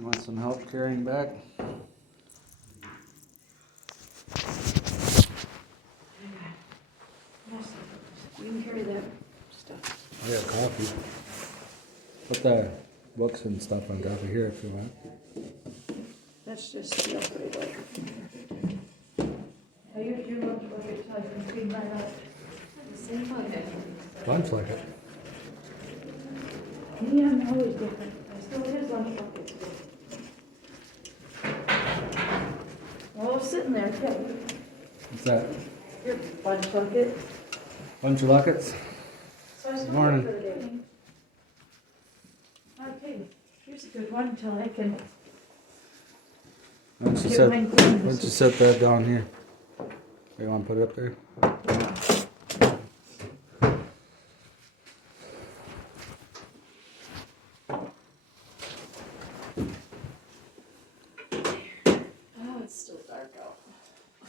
You want some help carrying back? You can carry that stuff. I got coffee. Put the books and stuff on top of here if you want. That's just the upgrade over. I used your lunch bucket so I can clean that up. Same bucket. Lunch like it. Yeah, I'm always different. I still his lunch bucket today. Well, I was sitting there, Kelly. What's that? Your lunch bucket. Bunch of lockets? So I still Morning. for the day. Okay, here's a good one until I can Why don't you get set, mine why cleaned. don't you set that down here? You want to put it up there? Oh, it's still dark out.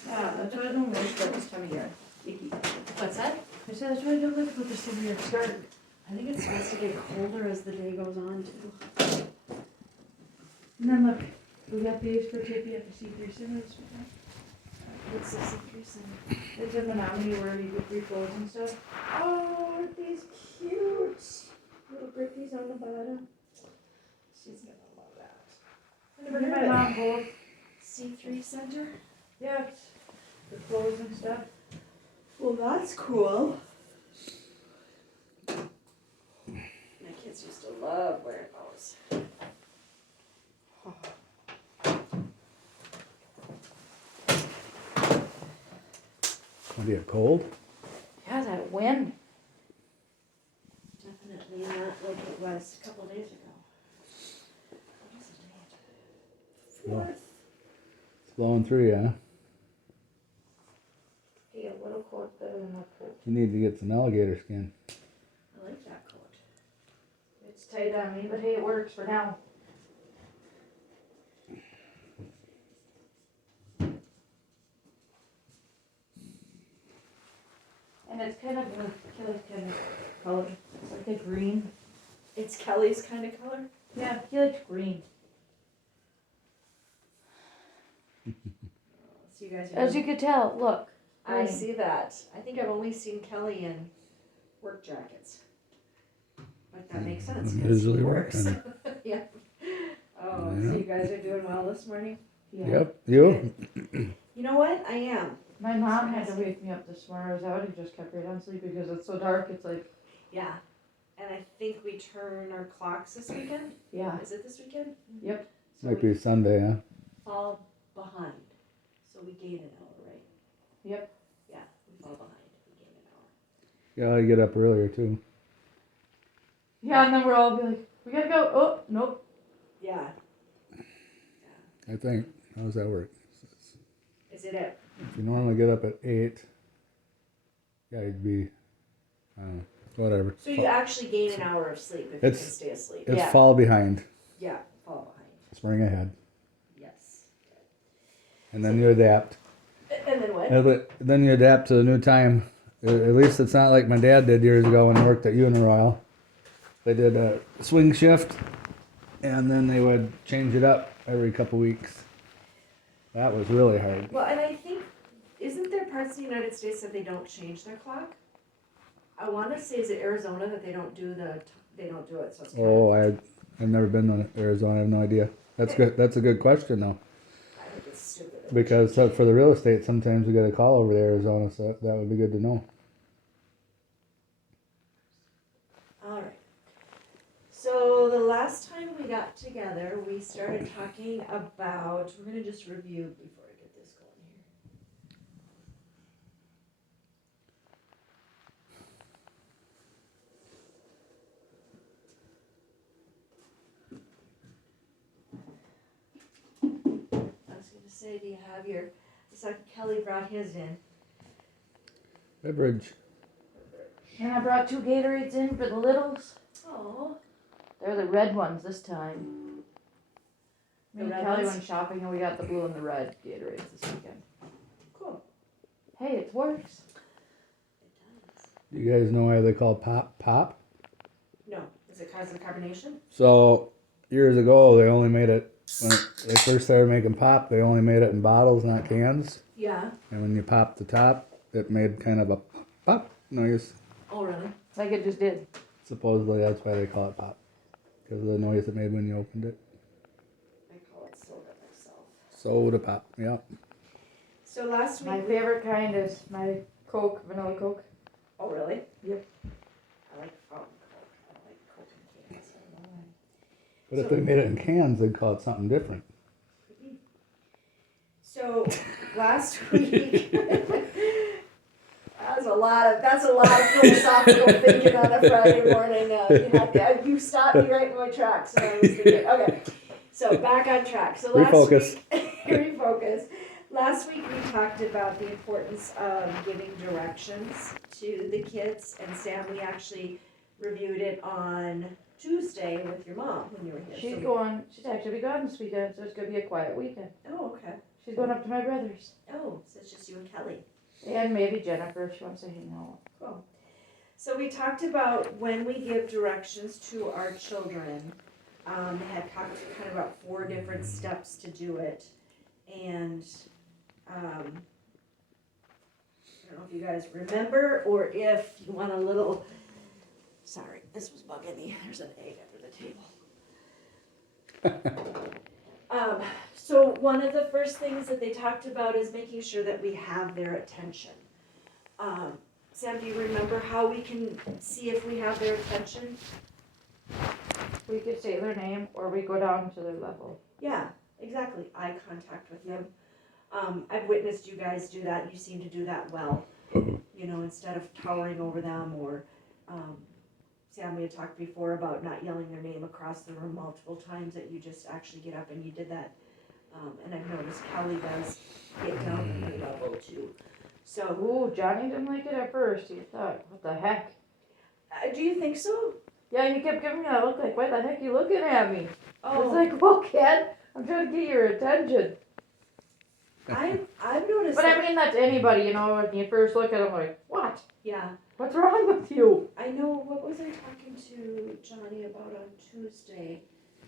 Yeah, that's what I don't like about this time of year. Icky. What's that? I said, that's what I don't like about this time of year. It's dark. I think it's supposed to get colder as the day goes on too. And then look, we got these for Tippy at the C3 Cinemas. What's this increase in? It's in the Menominee where you get free clothes and stuff. Oh, aren't these cute? Little brickies on the bottom. She's gonna love that. I never met mom both. C3 Center? Yeah, it's for clothes and stuff. Well, that's cool. My kids used to love wearing those. What are you, cold? Yeah, that wind. Definitely not like it was a couple days ago. What is it? Well, Fourth. it's blowing through you, huh? Hey, a little coat better than that coat. You need to get some alligator skin. I like that coat. It's tight on me, but hey, it works for now. And it's kind of Kelly's kind of color. It's like a green. It's Kelly's kind of color. Yeah, he likes green. So you guys are As you could tell, look. I green. see that. I think I've only seen Kelly in work jackets. But that makes sense. 'Cause Usually he works. working. Yeah. Oh, Yeah. so you guys are doing well this morning? Yeah. Yep, you? You know what? I am. My mom had to wake me up this morning, or I would have just kept right on sleeping because it's so dark. It's like, Yeah. And I think we turn our clocks this weekend. yeah. Is it this weekend? Yep. So Might we be Sunday, huh? fall behind. So we gain an hour, right? Yep. Yeah, we fall behind. We gain an hour. Yeah, you get up earlier too. Yeah, and then we're all be like, we gotta go. Oh, nope. Yeah. I think. How does that work? Is it it? If you normally get up at 8, yeah, you'd be, whatever. So you actually gain an hour of sleep if It's- you can stay asleep. It's Yeah. fall behind, Yeah, fall behind. spring ahead, Yes. and then you adapt. And then what? Yeah, but then you adapt to the new time. At least it's not like my dad did years ago when he worked at Uniroyal. They did a swing shift, and then they would change it up every couple weeks. That was really hard. Well, and I think, isn't there parts of the United States that they don't change their clock? I want to say, is it Arizona that they don't do they don't do it, so it's kind Oh, of, I've never been to Arizona. I have no idea. That's good. That's a good question though, I think it's stupid. because for the real estate, sometimes we get a call over to Arizona, so that would be good to know. All right. So the last time we got together, we started talking about, we're going to just review before I get this going here. I was going to say, do you have your, it's like Kelly brought his in. Beverage. And I brought 2 Gatorades in for the littles. Oh. They're the red ones this time. Me The and red Kelly ones? went shopping and we got the blue and the red Gatorades this weekend. Cool. Hey, it works. It does. Do you guys know why they call pop? No. Is it because of carbonation? So years ago, they only made it when they first started making pop, they only made it in bottles, not cans. Yeah. And when you popped the top, it made kind of a pop noise. Oh, really? Like it just did. Supposedly that's why they call it pop. Because of the noise it made when you opened it. I call it soda myself. Soda pop, yeah. So last My week. favorite kind is my Coke, vanilla Coke. Oh, really? Yep. I like fountain Coke. I don't like Coke in cans. I don't know why. But if they made it in cans, they'd call it something different. So last week, that's a lot of philosophical thinking on a Friday morning. You stopped me right in my tracks, and I was thinking, okay. So back on track. So last Refocus. week, refocus. Last week we talked about the importance of giving directions to the kids, and Sam, we actually reviewed it on Tuesday with your mom when you were here. She's actually be gone this weekend, so it's gonna be a quiet weekend. Oh, okay. She's going up to my brother's. Oh, so it's just you and Kelly. And maybe Jennifer if she wants to hang out. Cool. So we talked about when we give directions to our children, had talked kind of about 4 different steps to do it. And I don't know if you guys remember or if you want a little, sorry, this was bugging me. There's an egg under the table. So one of the first things that they talked about is making sure that we have their attention. Sam, do you remember how we can see if we have their attention? We could say their name or we go down to their level. Yeah, exactly. Eye contact with them. I've witnessed you guys do that. You seem to do that well. You know, instead of towering over them or, Sam, we had talked before about not yelling their name across the room multiple times, that you just actually get up and you did that. And I've noticed Kelly does get down to your level too. So, Ooh, Johnny didn't like it at first. He thought, what the heck? do you think so? Yeah, he kept giving me that look like, why the heck are you looking at me? I was Oh, like, well, kid, I'm trying to get your attention. I've noticed. But I mean, that's anybody, you know, when you first look at them, like, what? Yeah, What's wrong with you? I know. What was I talking to Johnny about on Tuesday?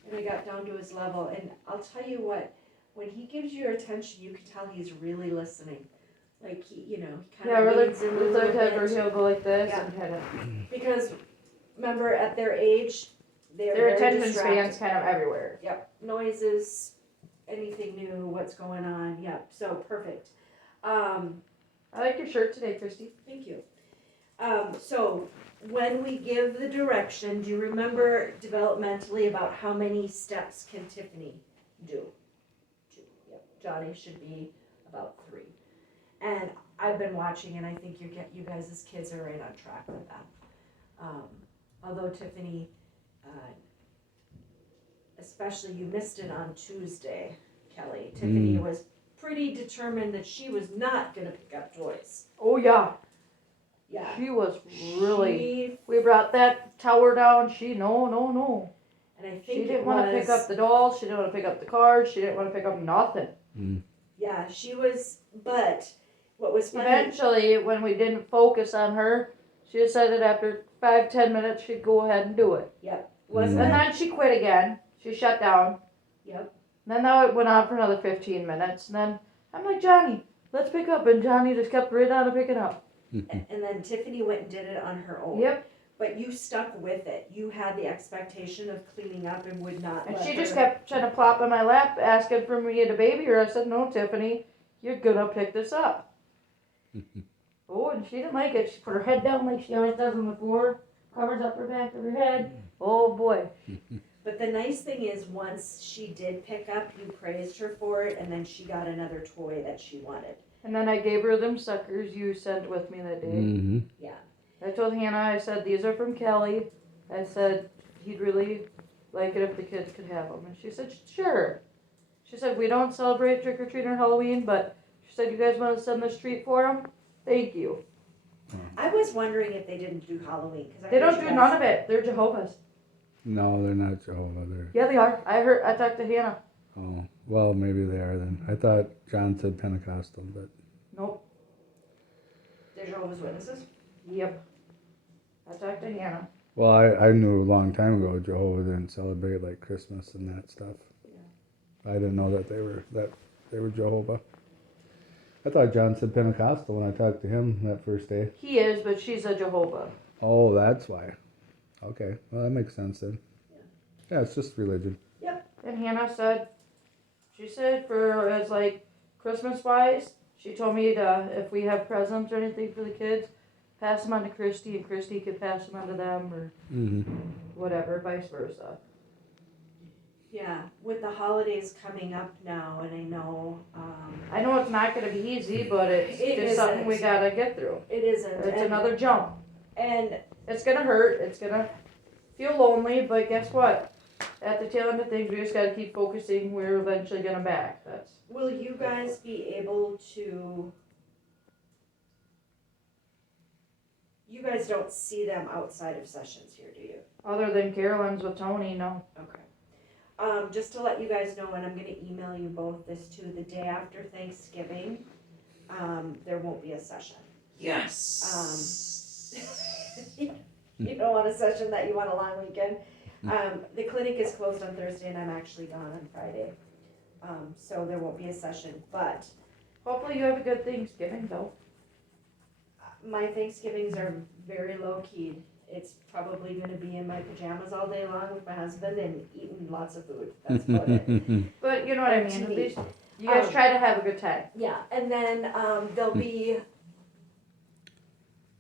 And I got down to his level, and I'll tell you what. When he gives you your attention, you can tell he's really listening. Like he kind Yeah, of really, leans in a it's little like that where bit. he'll go like this Yeah. and kind of, Because remember, at their age, they're their very attention distracted. span's kind of everywhere. Yep, noises, anything new, what's going on. Yep, so perfect. I like your shirt today, Christy. Thank you. So when we give the direction, do you remember developmentally about how many steps can Tiffany do? 2. Yep. Johnny should be about 3. And I've been watching, and I think you guys as kids are right on track with that. Although Tiffany, especially you missed it on Tuesday, Kelly. Tiffany was pretty determined that she was not going to pick up toys. Oh, yeah. Yeah. She was really, we brought that tower down, no. And I think She didn't want to pick up the dolls, she didn't want to pick up the cards, she didn't want to pick up nothing. Yeah, she was, but what was funny. Eventually, when we didn't focus on her, she decided after 5-10 minutes she'd go ahead and do it. Yep. And then she quit again, she shut down. Yep. Then that went on for another 15 minutes, and then I'm like, Johnny, let's pick up, and Johnny just kept right on to picking up. And then Tiffany went and did it on her own. Yep. But you stuck with it. You had the expectation of cleaning up and would not. And let she just her- kept trying to plop in my lap, asking for me to baby her. I said, no, Tiffany, you're gonna pick this up. Oh, and she didn't like it. She put her head down like she always does on the floor, covers up her back of her head. Oh boy. But the nice thing is, once she did pick up, you praised her for it, and then she got another toy that she wanted. And then I gave her them suckers you sent with me that day. Yeah. I told Hannah, I said, these are from Kelly. I said, he'd really like it if the kids could have them. And she said, sure. She said, we don't celebrate trick-or-treat on Halloween, but she said, you guys want to send this treat for them? Thank you. I was wondering if they didn't do Halloween. Cause They don't do none of it. They're Jehovah's. No, they're not Jehovah. They're. Yeah, they are. I talked to Hannah. Oh, well, maybe they are then. I thought John said Pentecostal, but. Nope. They're Jehovah's Witnesses? Yep. I talked to Hannah. Well, I knew a long time ago Jehovah didn't celebrate like Christmas and that stuff. I didn't know that they were Jehovah. I thought John said Pentecostal when I talked to him that first day. He is, but she's a Jehovah. Oh, that's why. Okay, well that makes sense then. Yeah, it's just religion. And Hannah said, she said for as like Christmas wise, she told me to if we have presents or anything for the kids, pass them on to Christy, and Christy could pass them on to them or Mm-hmm. whatever, vice versa. Yeah, with the holidays coming up now, and I know, I know it's not going to be easy, but it's It just something we isn't. gotta get through. it isn't. It's and, another jump. and It's gonna hurt. It's gonna feel lonely, but guess what? At the tail end of things, we just gotta keep focusing. We're eventually gonna back. That's will you guys be able to? You guys don't see them outside of sessions here, do you? other than Carolyn's with Tony. No. Okay. Just to let you guys know, and I'm gonna email you both this too, the day after Thanksgiving, there won't be a session. Yes. You don't want a session that you want a long weekend. The clinic is closed on Thursday and I'm actually gone on Friday. So there won't be a session, but Hopefully you have a good Thanksgiving though. my Thanksgivings are very low key. It's probably gonna be in my pajamas all day long with my husband and eating lots of food. That's about it. But you know what I Up to mean. At me. least you guys try to have a good time. Yeah, and then, there'll be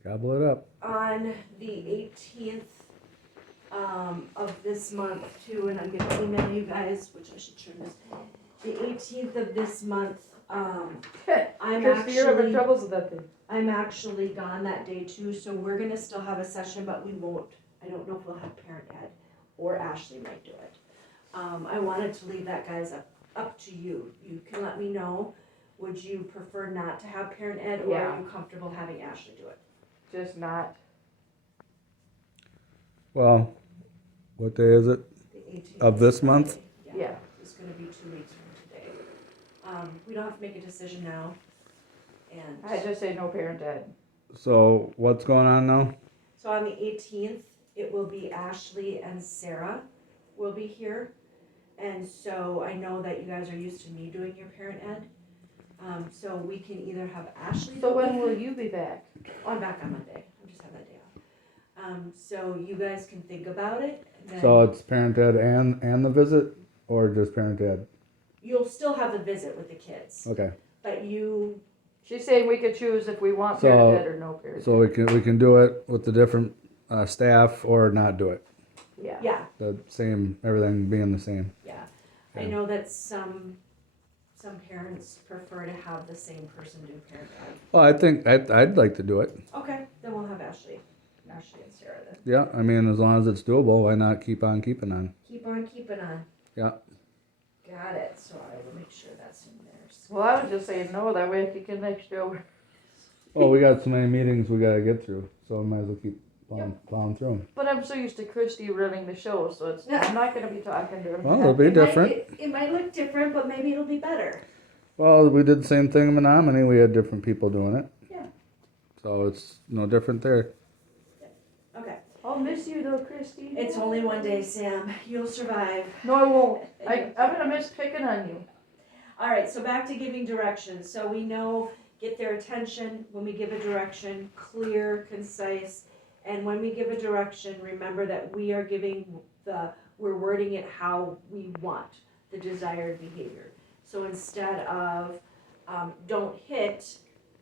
Gobble it up. on the 18th of this month too, and I'm gonna email you guys, which I should turn this. The 18th of this month, I'm Because you're having actually troubles with that thing. I'm actually gone that day too, so we're gonna still have a session, but we won't. I don't know if we'll have parent ed, or Ashley might do it. I wanted to leave that guys up to you. You can let me know. Would you prefer not to have parent ed, or Yeah. are you comfortable having Ashley do it? Just not. Well, what day is it? The 18th Of is this Friday. month? Yeah. It's gonna be 2 weeks from today. We don't have to make a decision now, and. I just say no parent ed. So what's going on now? So on the 18th, it will be Ashley and Sarah will be here. And so I know that you guys are used to me doing your parent ed. So we can either have Ashley. So do when it. will you be back? Oh, I'm back on Monday. I just have that day off. So you guys can think about it. Then So it's parent ed and the visit, or just parent ed? you'll still have the visit with the kids, Okay. but you, She's saying we could choose if we want So- parent ed or no parent ed. So we can do it with the different staff or not do it. Yeah. yeah, The same, everything being the same. yeah. I Yeah. know that some parents prefer to have the same person do parent ed. Well, I think I'd like to do it. Okay, then we'll have Ashley and Sarah then. Yeah, I mean, as long as it's doable, why not keep on keeping on? Keep on keeping on. Yeah. Got it, so I will make sure that's in there. Well, I was just saying no. That way I could get next year. Well, we got so many meetings we gotta get through, so I might as well keep plowing through them. But I'm so used to Christy running the show, so it's I'm not gonna be talking to her. Well, it'll be different. It might look different, but maybe it'll be better. Well, we did the same thing in Menominee. We had different people doing it. Yeah. So it's no different there. Okay, I'll miss you though, Christy. it's only one day, Sam. You'll survive. No, I won't. I'm gonna miss picking on you. All right, so back to giving directions. So we know, get their attention when we give a direction, clear, concise. And when we give a direction, remember that we are we're wording it how we want the desired behavior. So instead of, don't hit,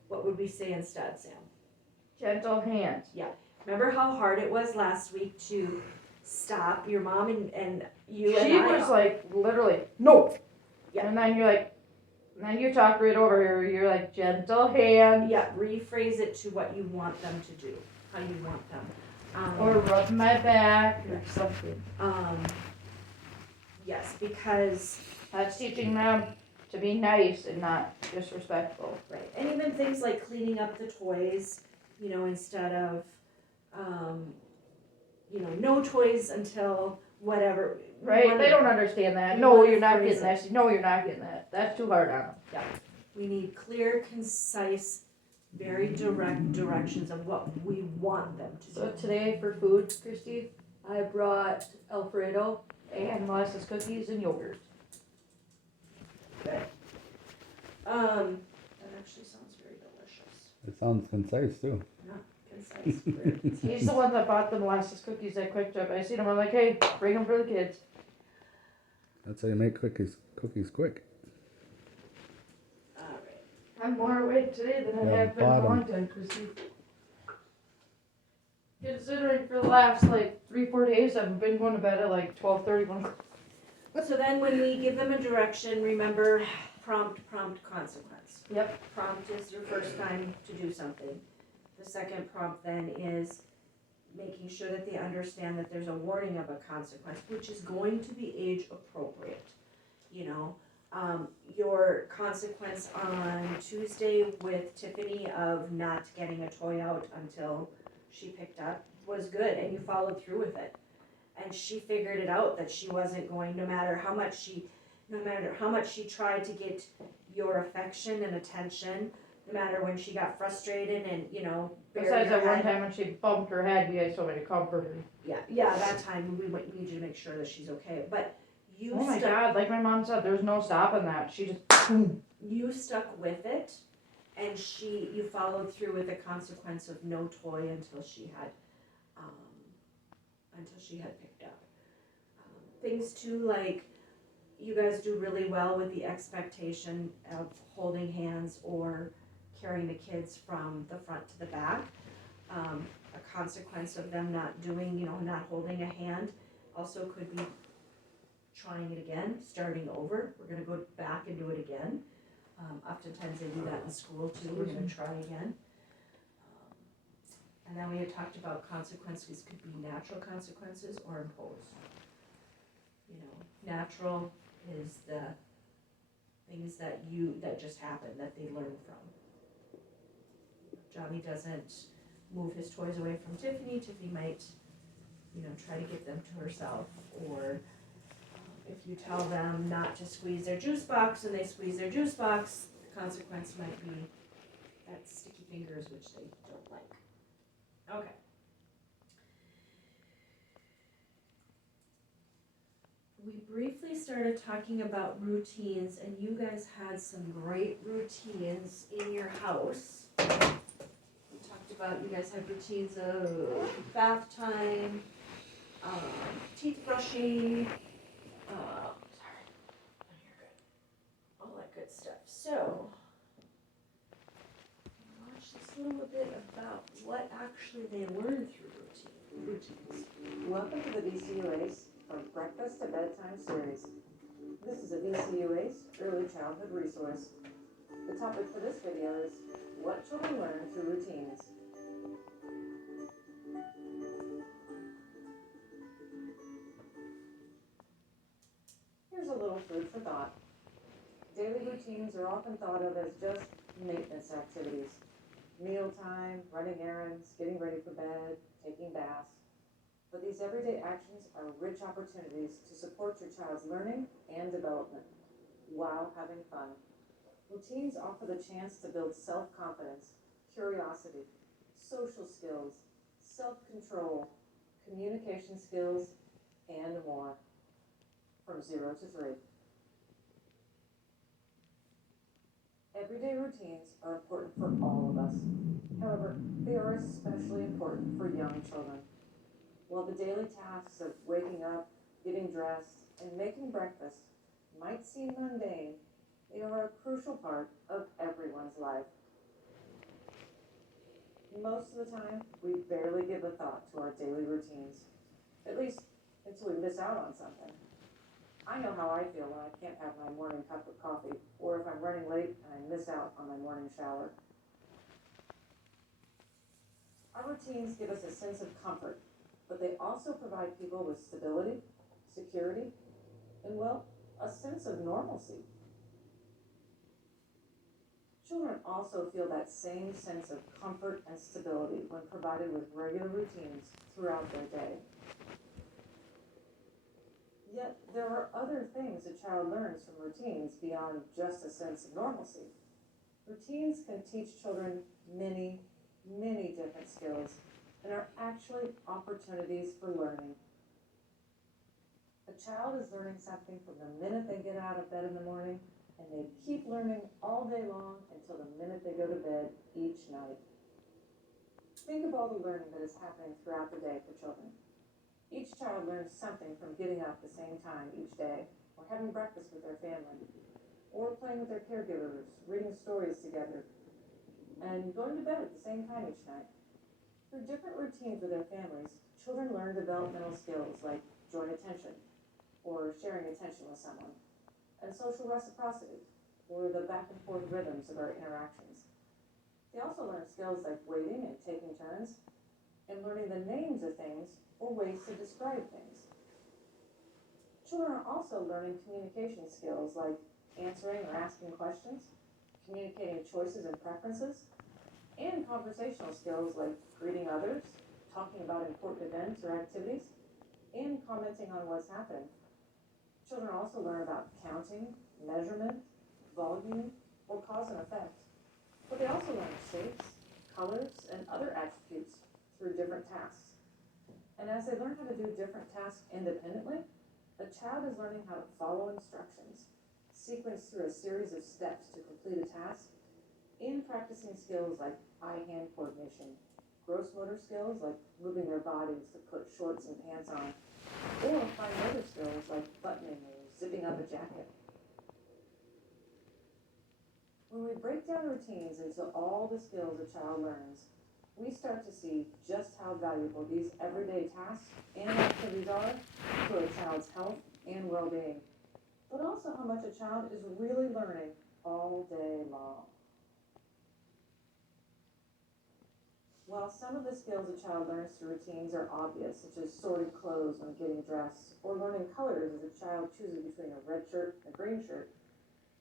what would we say instead, Sam? Gentle hand. Remember how hard it was last week to stop your mom and you and She I? was like literally no. Yeah. And then you're like, and then you talk right over here. You're like gentle hand. Yeah, rephrase it to what you want them to do, how you want them. Or rub my back or something. Yes, because, That's teaching them to be nice and not disrespectful. right, and even things like cleaning up the toys, instead of, no toys until whatever. We Right? wanna- They don't understand that. we No, wanna you're not phrase getting that. No, you're not getting that. That's too hard on them. We need clear, concise, very direct directions of what we want them to So do. today for food, Christy, I brought Alfredo and molasses cookies and yogurt. Good. That actually sounds very delicious. It sounds concise too. Yeah, concise. Very concise. He's the one that bought the molasses cookies at Quick Trip. I seen him. I'm like, hey, bring them for the kids. That's how you make cookies quick. All right. I'm more awake today than I Yeah, have been in a long time, Chrissy. Considering for the last like 3-4 days, I've been going to bed at like 12:30. 1 o'clock. So then when we give them a direction, remember prompt, consequence. Yep. Prompt is your first time to do something. The second prompt then is making sure that they understand that there's a warning of a consequence, which is going to be age appropriate. You know, your consequence on Tuesday with Tiffany of not getting a toy out until she picked up was good, and you followed through with it. And she figured it out that she wasn't going, no matter how much she tried to get your affection and attention, no matter when she got frustrated and, you know, buried Besides her that one head. time when she bumped her head, you guys told me to comfort her. Yeah, that time we need you to make sure that she's okay. But you Oh my stuck, God, like my mom said, there's no stopping that. She just, boom. you stuck with it, and you followed through with the consequence of no toy until she had picked up. Things too, like you guys do really well with the expectation of holding hands or carrying the kids from the front to the back. A consequence of them not doing, you know, not holding a hand also could be trying it again, starting over. We're gonna go back and do it again. Oftentimes they do that in school too. We're gonna try again. And then we had talked about consequences could be natural consequences or imposed. You know, natural is the things that just happen, that they learn from. If Johnny doesn't move his toys away from Tiffany, Tiffany might, you know, try to get them to herself. Or if you tell them not to squeeze their juice box and they squeeze their juice box, the consequence might be that sticky fingers, which they don't like. Okay. We briefly started talking about routines, and you guys had some great routines in your house. We talked about you guys had routines of bath time, teeth brushing, all that good stuff. So, watch this little bit about what actually they learned through routines. Welcome to the VCUA's From Breakfast to Bedtime series. This is a VCUA's early childhood resource. The topic for this video is what children learn through routines. Here's a little food for thought. Daily routines are often thought of as just maintenance activities. Mealtime, running errands, getting ready for bed, taking baths. But these everyday actions are rich opportunities to support your child's learning and development while having fun. Routines offer the chance to build self-confidence, curiosity, social skills, self-control, communication skills, and more. From 0 to 3. Everyday routines are important for all of us. However, they are especially important for young children. While the daily tasks of waking up, getting dressed, and making breakfast might seem mundane, they are a crucial part of everyone's life. Most of the time, we barely give a thought to our daily routines, at least until we miss out on something. I know how I feel when I can't have my morning cup of coffee, or if I'm running late and I miss out on my morning shower. Our routines give us a sense of comfort, but they also provide people with stability, security, and, well, a sense of normalcy. Children also feel that same sense of comfort and stability when provided with regular routines throughout their day. Yet, there are other things a child learns from routines beyond just a sense of normalcy. Routines can teach children many different skills and are actually opportunities for learning. A child is learning something from the minute they get out of bed in the morning and they keep learning all day long until the minute they go to bed each night. Think of all the learning that is happening throughout the day for children. Each child learns something from getting up the same time each day, or having breakfast with their family, or playing with their caregivers, reading stories together, and going to bed at the same time each night. Through different routines with their families, children learn developmental skills like joint attention, or sharing attention with someone, and social reciprocity, or the back and forth rhythms of our interactions. They also learn skills like waiting and taking turns, and learning the names of things or ways to describe things. Children are also learning communication skills like answering or asking questions, communicating choices and preferences, and conversational skills like greeting others, talking about important events or activities, and commenting on what's happened. Children also learn about counting, measurement, volume, or cause and effect. But they also learn shapes, colors, and other attributes through different tasks. And as they learn how to do different tasks independently, a child is learning how to follow instructions, sequence through a series of steps to complete a task, and practicing skills like eye-hand coordination, gross motor skills like moving their bodies to put shorts and pants on, or fine motor skills like buttoning or zipping up a jacket. When we break down routines into all the skills a child learns, we start to see just how valuable these everyday tasks and activities are to a child's health and well-being, but also how much a child is really learning all day long. While some of the skills a child learns through routines are obvious, such as sorting clothes when getting dressed, or learning colors as a child chooses between a red shirt and a green shirt,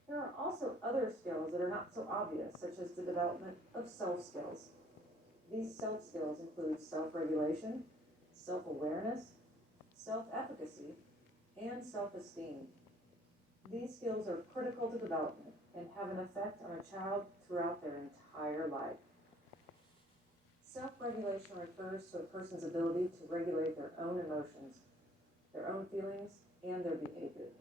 there are also other skills that are not so obvious, such as the development of self skills. These self skills include self-regulation, self-awareness, self-efficacy, and self-esteem. These skills are critical to development and have an effect on a child throughout their entire life. Self-regulation refers to a person's ability to regulate their own emotions, their own feelings, and their behavior.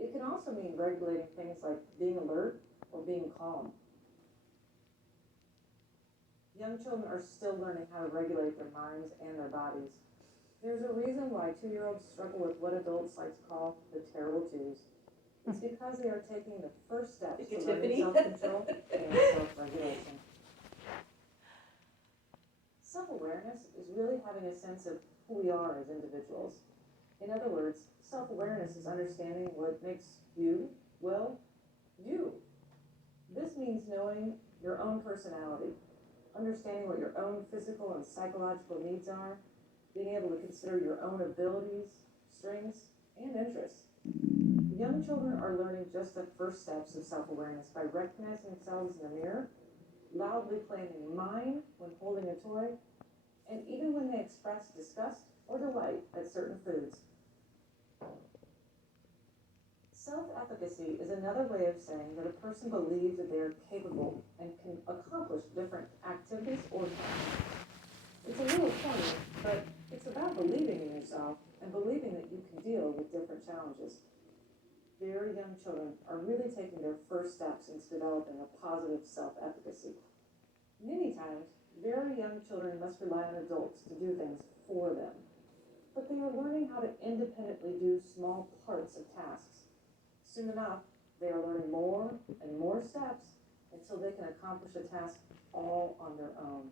It can also mean regulating things like being alert or being calm. Young children are still learning how to regulate their minds and their bodies. There's a reason why 2-year-olds struggle with what adults like to call the terrible twos. It's because they are taking the first steps to learning self-control and self-regulation. Self-awareness is really having a sense of who we are as individuals. In other words, self-awareness is understanding what makes you, well, you. This means knowing your own personality, understanding what your own physical and psychological needs are, being able to consider your own abilities, strengths, and interests. Young children are learning just the first steps of self-awareness by recognizing themselves in the mirror, loudly claiming mine when holding a toy, and even when they express disgust or delight at certain foods. Self-efficacy is another way of saying that a person believes that they are capable and can accomplish different activities or tasks. It's a little funny, but it's about believing in yourself and believing that you can deal with different challenges. Very young children are really taking their first steps into developing a positive self-efficacy. Many times, very young children must rely on adults to do things for them, but they are learning how to independently do small parts of tasks. Soon enough, they are learning more and more steps until they can accomplish a task all on their own.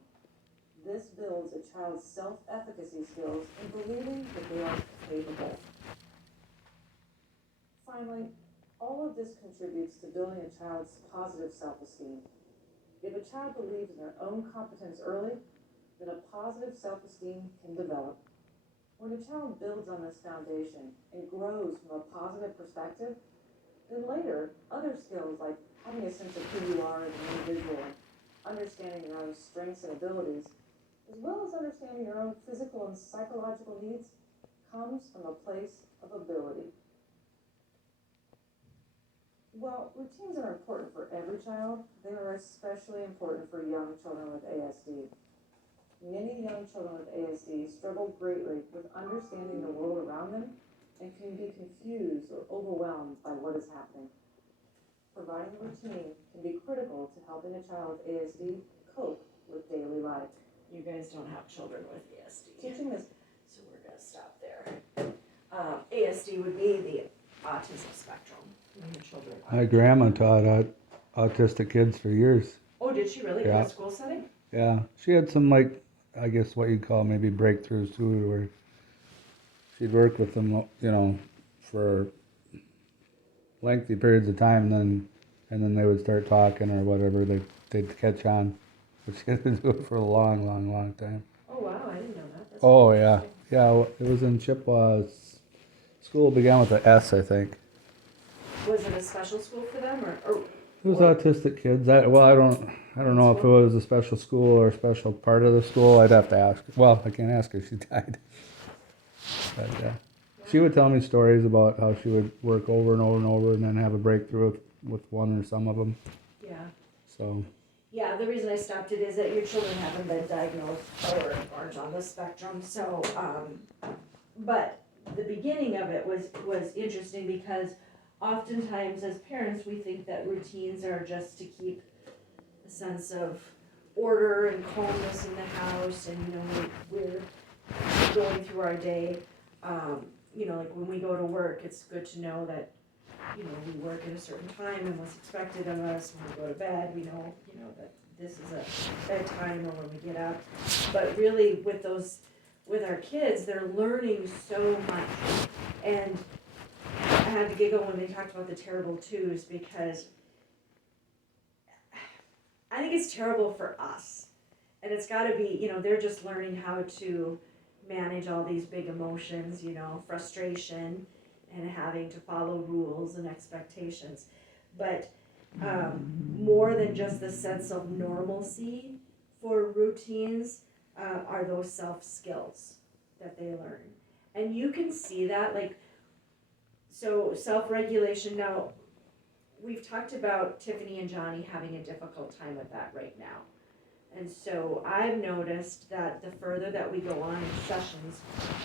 This builds a child's self-efficacy skills in believing that they are capable. Finally, all of this contributes to building a child's positive self-esteem. If a child believes in their own competence early, then a positive self-esteem can develop. When a child builds on this foundation and grows from a positive perspective, then later, other skills like having a sense of who you are as an individual and understanding your own strengths and abilities, as well as understanding your own physical and psychological needs, comes from a place of ability. While routines are important for every child, they are especially important for young children with ASD. Many young children with ASD struggle greatly with understanding the world around them and can be confused or overwhelmed by what is happening. providing a routine can be critical to helping a child with ASD cope with daily life. You guys don't have children with ASD, Teaching this so we're gonna stop there. ASD would be the autism spectrum. When your children are. My grandma taught autistic kids for years. Oh, did she really in Yeah. a school setting? Yeah, she had some, like, I guess what you'd call maybe breakthroughs too, where she'd work with them, you know, for lengthy periods of time, and then they would start talking or whatever. They'd catch on, but she had to do it for a long, long, long time. Oh wow, I didn't know that. That's Oh really yeah, interesting. yeah. It was in Chippewa. School began with a S, I think. Was it a special school for them or It was What? autistic kids. I don't know if it was a special school or a special part of the school. I'd have to ask. Well, I can't ask her. She died. But she would tell me stories about how she would work over and over and over, and then have a breakthrough with one or some of them. yeah. So Yeah, the reason I stopped it is that your children haven't been diagnosed or aren't on the spectrum, so, but the beginning of it was interesting because oftentimes as parents, we think that routines are just to keep a sense of order and calmness in the house and, you know, we're going through our day. You know, like when we go to work, it's good to know that, you know, we work at a certain time and what's expected of us. When we go to bed, we know, you know, that this is a bedtime or when we get up. But really with our kids, they're learning so much. And I had to giggle when they talked about the terrible twos because I think it's terrible for us. And it's gotta be, you know, they're just learning how to manage all these big emotions, you know, frustration and having to follow rules and expectations. But more than just the sense of normalcy for routines are those self skills that they learn. And you can see that, like, so self-regulation. Now, we've talked about Tiffany and Johnny having a difficult time with that right now. And so I've noticed that the further that we go on in sessions,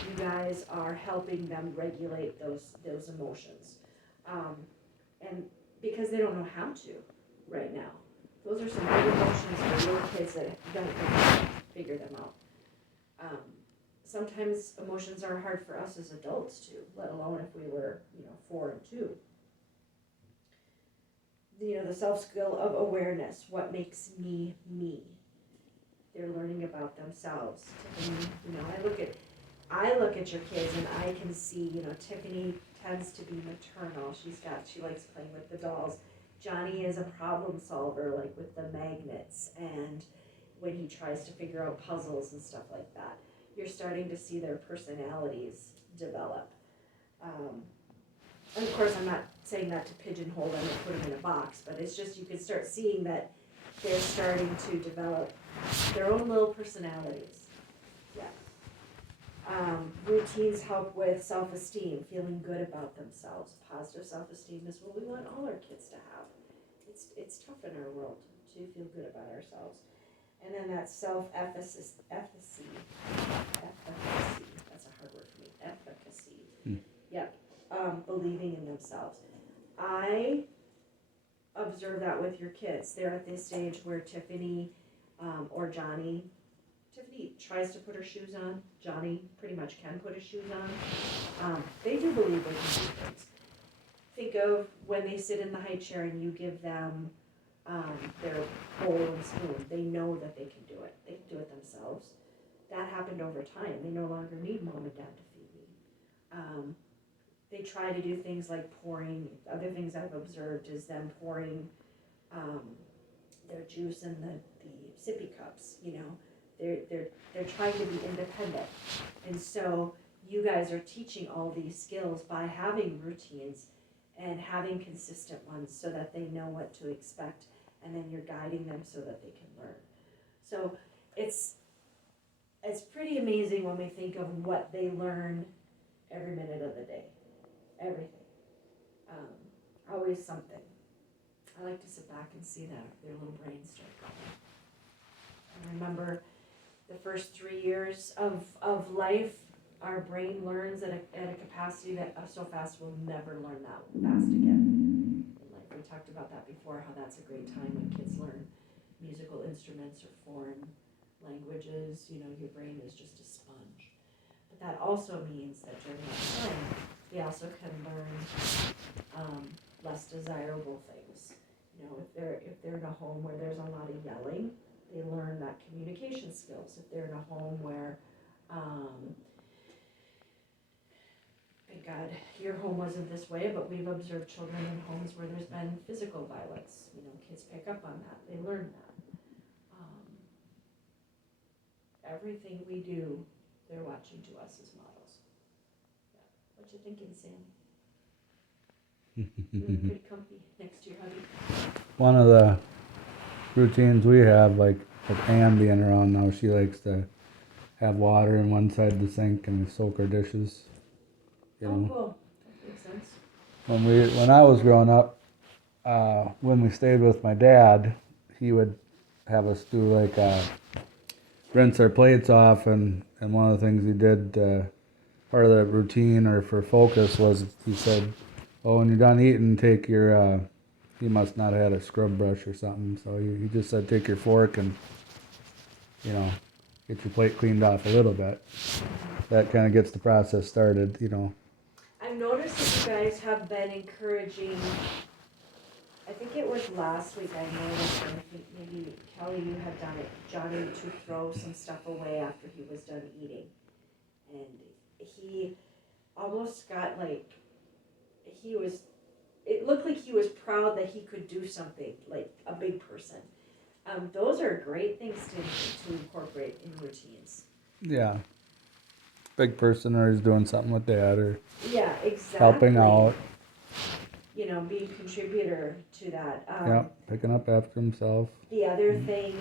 you guys are helping them regulate those emotions. And because they don't know how to right now. Those are some big emotions for little kids that don't know how to figure them out. Sometimes emotions are hard for us as adults too, let alone if we were, you know, 4 and 2. You know, the self skill of awareness, what makes me me. They're learning about themselves. Tiffany, you know, I look at your kids and I can see, you know, Tiffany tends to be maternal. She likes playing with the dolls. Johnny is a problem solver, like with the magnets and when he tries to figure out puzzles and stuff like that. You're starting to see their personalities develop. And of course, I'm not saying that to pigeonhole them and put them in a box, but it's just you can start seeing that they're starting to develop their own little personalities. Yeah. Routines help with self-esteem, feeling good about themselves. Positive self-esteem is what we want all our kids to have. It's tough in our world to feel good about ourselves. And then that self-efficacy, that's a hard word for me, efficacy. Yep, believing in themselves. I observe that with your kids. They're at this stage where Tiffany or Johnny, Tiffany tries to put her shoes on, Johnny pretty much can put his shoes on. They do believe they can do things. Think of when they sit in the high chair and you give them their bowl and spoon. They know that they can do it. They can do it themselves. That happened over time. They no longer need mom and dad to feed me. They try to do things like pouring. Other things I've observed is them pouring their juice in the sippy cups. You know, they're trying to be independent, and so you guys are teaching all these skills by having routines and having consistent ones so that they know what to expect, and then you're guiding them so that they can learn. So it's pretty amazing when we think of what they learn every minute of the day. Everything. Always something. I like to sit back and see their little brains start going. I remember the first 3 years of life, our brain learns at a capacity that so fast we'll never learn that fast again. In life, we we talked about that before, how that's a great time when kids learn musical instruments or foreign languages, you know, your brain is just a sponge. But that also means that during that time, they also can learn less desirable things. You know, if they're in a home where there's a lot of yelling, they learn that communication skills. If they're in a home where, thank God, your home wasn't this way, but we've observed children in homes where there's been physical violence. You know, kids pick up on that. They learn that. Everything we do, they're watching to us as models. Yeah. What you thinking, Sam? You're pretty comfy next to your hubby. One of the routines we have, like with Ann being around now, she likes to have water in one side of the sink and we soak our dishes. You know, Cool. That makes sense. when I was growing up, when we stayed with my dad, he would have us do like rinse our plates off, and one of the things he did, part of the routine or for focus was he said, "Oh, when you're done eating, take your." He must not have had a scrub brush or something, so he just said, "Take your fork and, you know, get your plate cleaned off a little bit." That kind of gets the process started, you know. I've noticed that you guys have been encouraging, I think it was last week I noticed, and I think maybe Kelly, you had done it, Johnny to throw some stuff away after he was done eating. And he almost got like, it looked like he was proud that he could do something, like a big person. Those are great things to incorporate in routines. Yeah. Big person, or he's doing something with dad, or Yeah, exactly. helping out. You know, being a contributor to that. Yeah, picking up after himself. The other thing,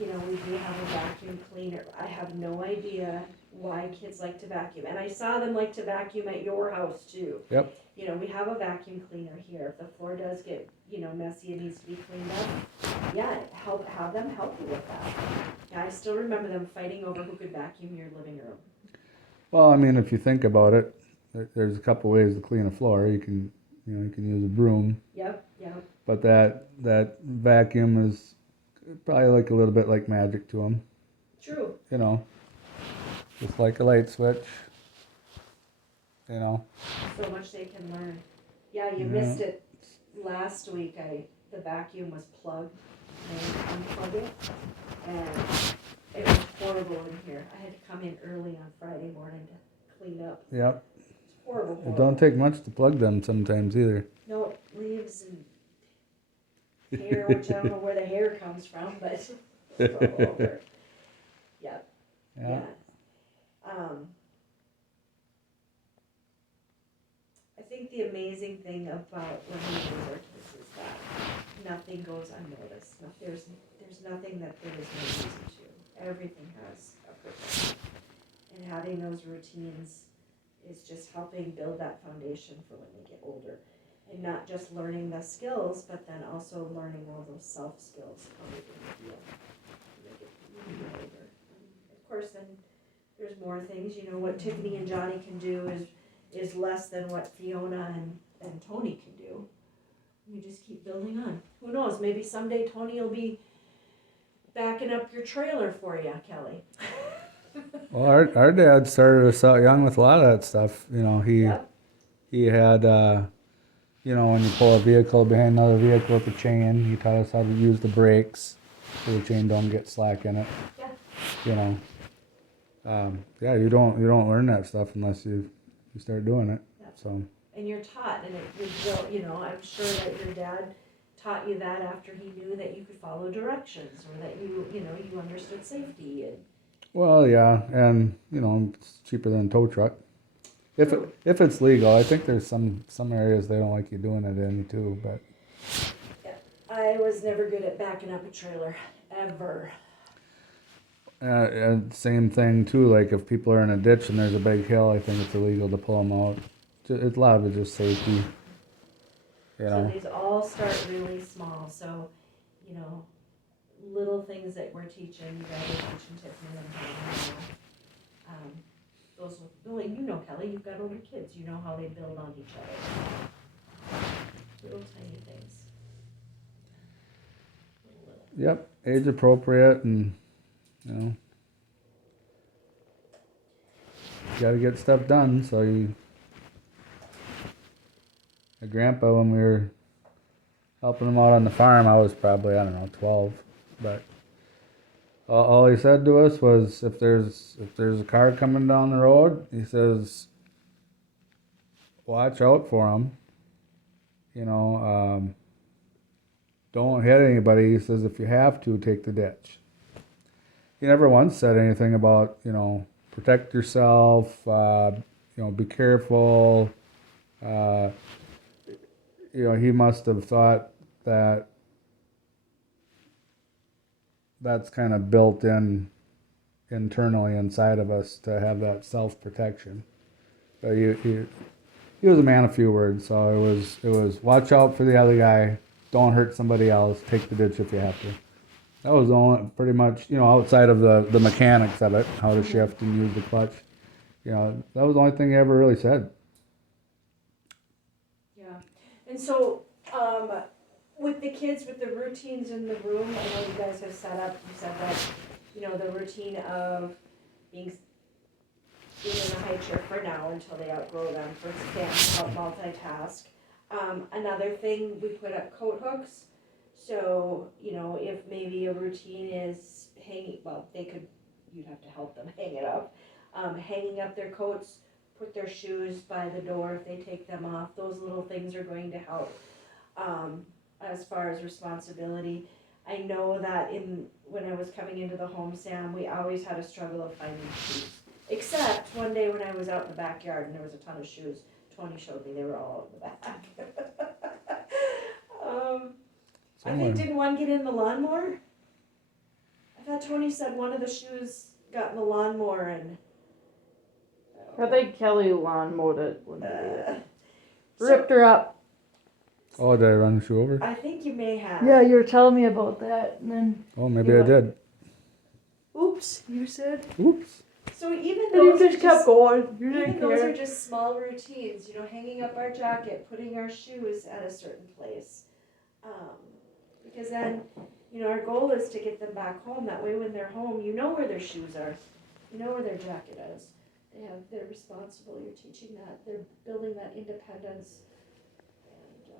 you know, we do have a vacuum cleaner. I have no idea why kids like to vacuum. And I saw them like to vacuum at your house too. Yep. You know, we have a vacuum cleaner here. If the floor does get, you know, messy and needs to be cleaned up, yeah, have them help you with that. Yeah, I still remember them fighting over who could vacuum your living room. Well, I mean, if you think about it, there's a couple ways to clean a floor. You can use a broom. Yep. But that vacuum is probably like a little bit like magic to them. True. You know, just like a light switch. You know. So much they can learn. Yeah, you missed it last week. The vacuum was plugged and unplugged it, and it was horrible in here. I had to come in early on Friday morning to clean up. Yep. It's horrible. It don't take much to plug them sometimes either. No, leaves and hair, which I don't know where the hair comes from, but it's all over. Yep. Yeah. I think the amazing thing about living with our kids is that nothing goes unnoticed. There's nothing that there is no reason to. Everything has a purpose. And having those routines is just helping build that foundation for when they get older. And not just learning the skills, but then also learning all those self skills, how they're going to deal when they get older. And of course, then there's more things. You know, what Tiffany and Johnny can do is less than what Fiona and Tony can do. You just keep building on. Who knows? Maybe someday Tony will be backing up your trailer for you, Kelly. Well, our dad started us out young with a lot of that stuff. You know, Yep. he had, you know, when you pull a vehicle behind another vehicle with a chain, he taught us how to use the brakes so the chain don't get slack in it. Yeah. You know, yeah, you don't learn that stuff unless you start doing it. Yep. So. And you're taught, and it will, you know, I'm sure that your dad taught you that after he knew that you could follow directions, or that you understood safety. And Well, yeah, and you know, it's cheaper than a tow truck. If it's legal, I think there's some areas they don't like you doing it in too, but. yeah, I was never good at backing up a trailer, ever. And same thing too. Like if people are in a ditch and there's a big hill, I think it's illegal to pull them out. It's a lot of it just safety. You know. So these all start really small. So, you know, little things that we're teaching, you guys are teaching Tiffany and Hannah. Well, you know, Kelly, you've got older kids. You know how they build on each other. little tiny things. Yep, age appropriate, and you know, you got to get stuff done. So you, my grandpa, when we were helping him out on the farm, I was probably, I don't know, 12, but all he said to us was, if there's a car coming down the road, he says, watch out for him. You know, don't hit anybody. He says, if you have to, take the ditch. He never once said anything about, you know, protect yourself, you know, be careful. You know, he must have thought that that's kind of built in internally inside of us to have that self-protection. So he was a man of few words, so it was watch out for the other guy, don't hurt somebody else, take the ditch if you have to. That was only pretty much, you know, outside of the mechanics of it, how to shift and use the clutch. You know, that was the only thing he ever really said. Yeah, and so, with the kids, with the routines in the room, I know you guys have set up, you said that, you know, the routine of being in the high chair for now until they outgrow them, for example, help multitask. Another thing, we put up coat hooks, so, you know, if maybe a routine is hanging, well, you'd have to help them hang it up, hanging up their coats, put their shoes by the door if they take them off, those little things are going to help. As far as responsibility, I know that when I was coming into the home, Sam, we always had a struggle of finding shoes. Except one day when I was out in the backyard and there was a ton of shoes, Tony showed me they were all out in the back. I think, didn't one get in the lawnmower? I thought Tony said one of the shoes got in the lawnmower and... I think Kelly lawn mowed it when they so- ripped her up. Oh, did I run the shoe over? I think you may have. Yeah, you were telling me about that, and then Oh, maybe I did. Oops, you said. Oops. So even and you those just kept going. You even didn't those care. are just small routines, you know, hanging up our jacket, putting our shoes at a certain place. Because then, you know, our goal is to get them back home. That way when they're home, you know where their shoes are. You know where their jacket is. They're responsible. You're teaching that. They're building that independence and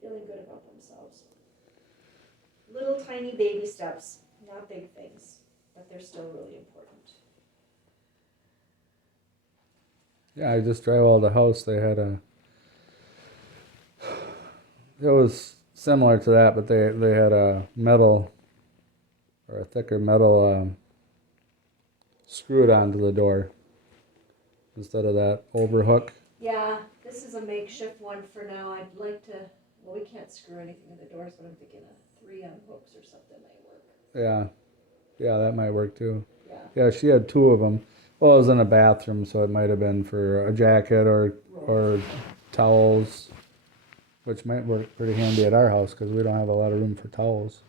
feeling good about themselves. Little tiny baby steps, not big things, but they're still really important. Yeah, I just drive all the house. They had it was similar to that, but they had a metal, or a thicker metal, screwed onto the door instead of that overhook. Yeah, this is a makeshift one for now. I'd like to, well, we can't screw anything in the doors, but I'm thinking a 3 on hooks or something might work. Yeah, that might work too. Yeah. Yeah, she had 2 of them. Well, it was in a bathroom, so it might have been for a jacket or towels, which might work pretty handy at our house because we don't have a lot of room for towels.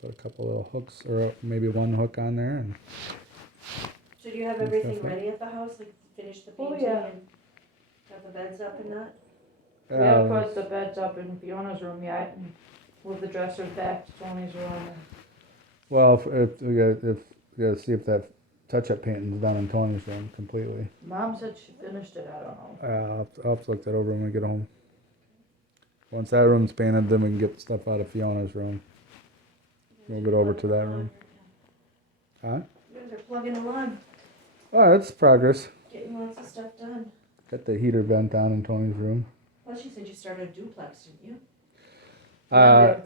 Put a couple little hooks, or maybe one hook on there, and So do you have everything ready at the house, like finish the painting and have the beds up and that? We haven't put the beds up in Fiona's room yet, and with the dressers back to Tony's room. well, if we gotta see if that touch-up painting's done in Tony's room completely. Mom said she finished it. I don't know. I'll have to look that over when we get home. Once that room's painted, then we can get stuff out of Fiona's room. Move it over to that room. Huh? You guys are plugging along, Oh, it's progress. getting lots of stuff done. Got the heater vent on in Tony's room. Well, she said you started a duplex, didn't you?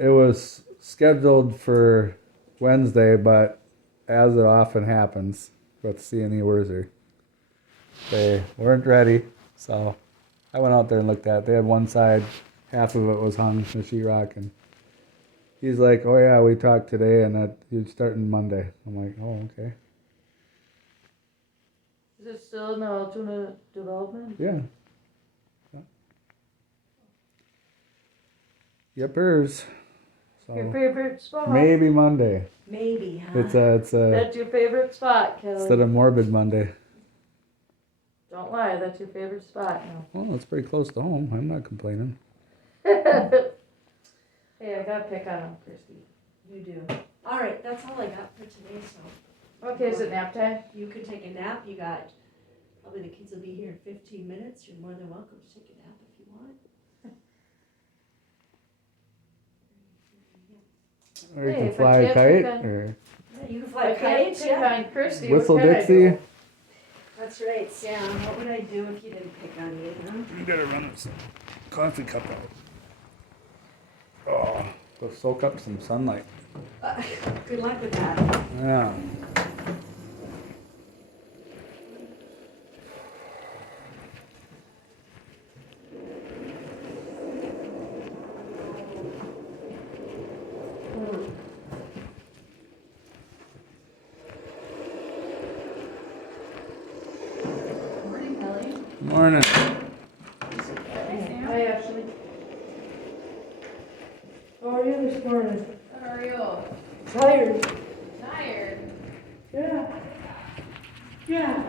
It was scheduled for Wednesday, but as it often happens with C&E Worzer, they weren't ready, so I went out there and looked at it. They had one side, half of it was hung in sheetrock, and he's like, "Oh yeah, we talked today, and that you're starting Monday." I'm like, "Oh, okay." Is it still in the Altoona development? Yeah. Yippers. Your So favorite spot? maybe Monday. Maybe, huh? It's a That's your favorite spot, Kelly. instead of morbid Monday. Don't lie, that's your favorite spot now. Well, it's pretty close to home. I'm not complaining. Hey, I gotta pick on him, Christy. You do. All right, that's all I got for today, so Okay, is it nap time? you can take a nap. You got, probably the kids will be here in 15 minutes. You're more than welcome to take a nap if you want. Or you Hey, can if I fly a can't kite, pick on- or Yeah, you can I fly can't kites, pick yeah. on Christy, whistle what can I Dixie. do? That's right, Sam. What would I do if you didn't pick on me, huh? You gotta run this coffee cup out. Oh, go soak up some sunlight. Good luck with that. Yeah. Morning, Kelly. Morning. Hi, Ashley. How are you this morning? How are you? Tired. Tired. Yeah. Yeah.